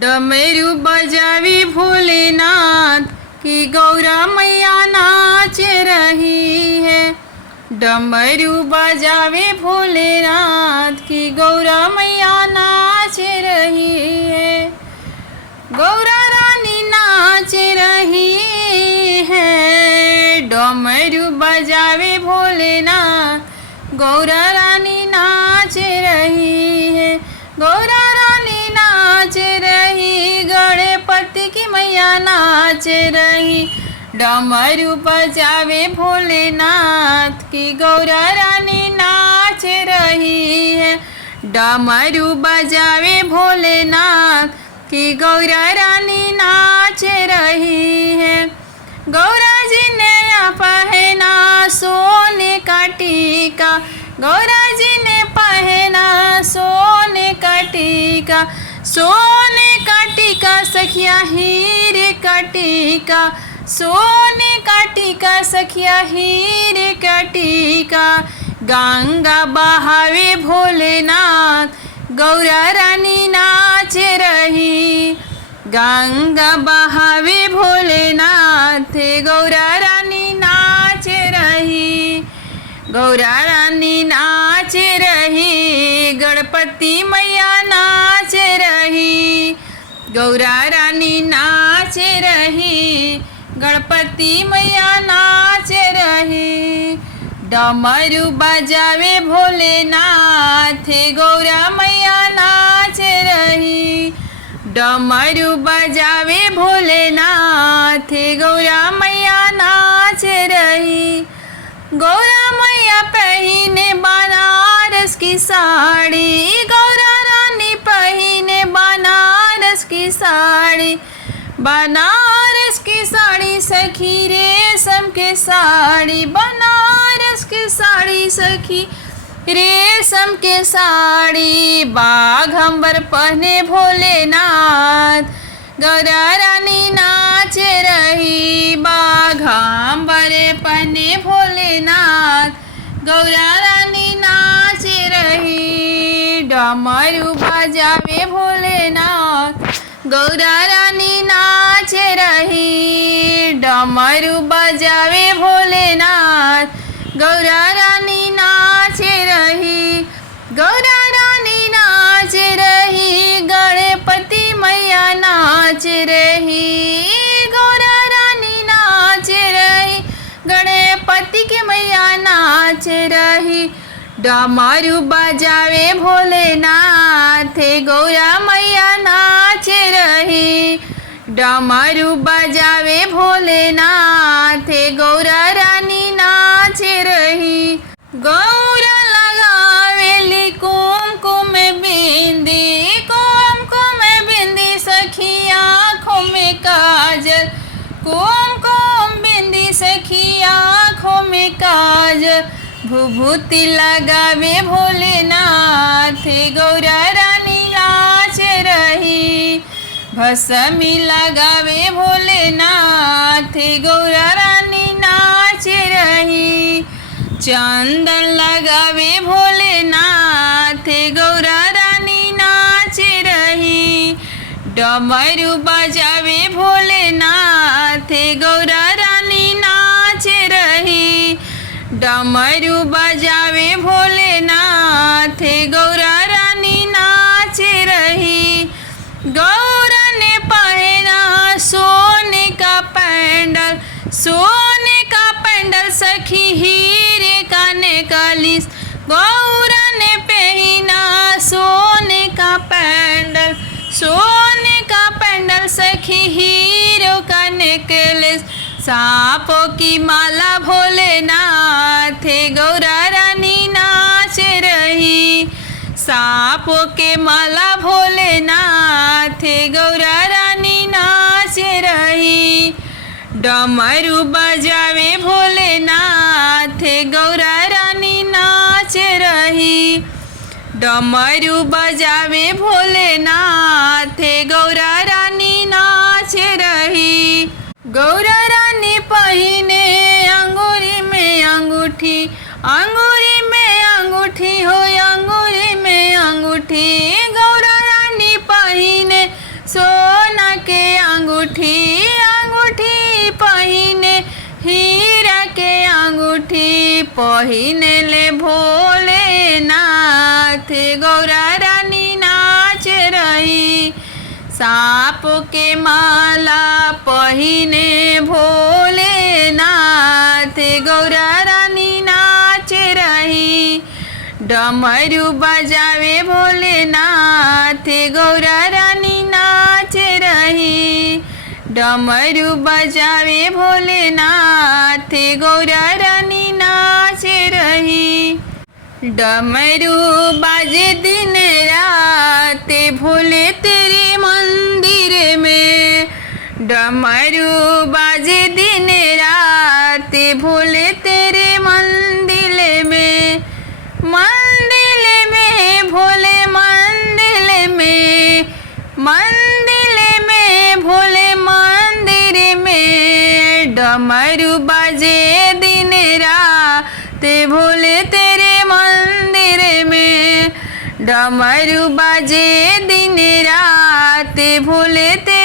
डमरू बजावी भोलेनाथ की गौरा मैया नाच रही है। डमरू बजावे भोलेनाथ की गौरा मैया नाच रही है। गौरा रानी नाच रही है। डमरू बजावे भोलेनाथ गौरा रानी नाच रही है। गौरा रानी नाच रही, गणपति की मैया नाच रही। डमरू बजावे भोलेनाथ की गौरा रानी नाच रही है। डमरू बजावे भोलेनाथ की गौरा रानी नाच रही है। गौरा जी ने पहना सोने का टीका, गौरा जी ने पहना सोने का टीका। सोने का टीका सखिया हीरे का टीका, सोने का टीका सखिया हीरे का टीका। गंगा बहावे भोलेनाथ गौरा रानी नाच रही। गंगा बहावे भोलेनाथ गौरा रानी नाच रही। गौरा रानी नाच रही, गणपति मैया नाच रही। गौरा रानी नाच रही, गणपति मैया नाच रही। डमरू बजावे भोलेनाथ गौरा मैया नाच रही। डमरू बजावे भोलेनाथ गौरा मैया नाच रही। गौरा मैया पहने बनारस की साड़ी, गौरा रानी पहने बनारस की साड़ी। बनारस की साड़ी सखी रेशम के साड़ी, बनारस की साड़ी सखी रेशम के साड़ी। बाघंबर पहने भोलेनाथ गौरा रानी नाच रही। बाघंबर पहने भोलेनाथ गौरा रानी नाच रही। डमरू बजावे भोलेनाथ गौरा रानी नाच रही। डमरू बजावे भोलेनाथ गौरा रानी नाच रही। गौरा रानी नाच रही, गणपति मैया नाच रही। गौरा रानी नाच रही, गणपति की मैया नाच रही। डमरू बजावे भोलेनाथ गौरा मैया नाच रही। डमरू बजावे भोलेनाथ गौरा रानी नाच रही। गौरा लगावेली कुमकुम बिंदी, कुमकुम बिंदी सखी आँखों में काजल। कुमकुम बिंदी सखी आँखों में काजल। भूभूति लगावे भोलेनाथ गौरा रानी नाच रही। भस्मी लगावे भोलेनाथ गौरा रानी नाच रही। चंदन लगावे भोलेनाथ गौरा रानी नाच रही। डमरू बजावे भोलेनाथ गौरा रानी नाच रही। डमरू बजावे भोलेनाथ गौरा रानी नाच रही। गौरा ने पहना सोने का पैंडल, सोने का पैंडल सखी हीरे का नेकलेस। गौरा ने पहना सोने का पैंडल, सोने का पैंडल सखी हीरो का नेकलेस। सांपों की माला भोलेनाथ गौरा रानी नाच रही। सांपों के माला भोलेनाथ गौरा रानी नाच रही। डमरू बजावे भोलेनाथ गौरा रानी नाच रही। डमरू बजावे भोलेनाथ गौरा रानी नाच रही। गौरा रानी पहने अंगूरी में अंगूठी, अंगूरी में अंगूठी हो अंगूरी में अंगूठी। गौरा रानी पहने सो पहिनेले भोलेनाथ गौरा रानी नाच रही। सांप के माला पहिने भोलेनाथ गौरा रानी नाच रही। डमरू बजावे भोलेनाथ गौरा रानी नाच रही। डमरू बजावे भोलेनाथ गौरा रानी नाच रही। डमरू बाजे दिन रात भोले तेरे मंदिर में। डमरू बाजे दिन रात भोले तेरे मंदिर में। मंदिर में भोले मंदिर में। मंदिर में भोले मंदिर में। डमरू बाजे दिन रात भोले तेरे मंदिर में। डमरू बाजे दिन रात भोले तेरे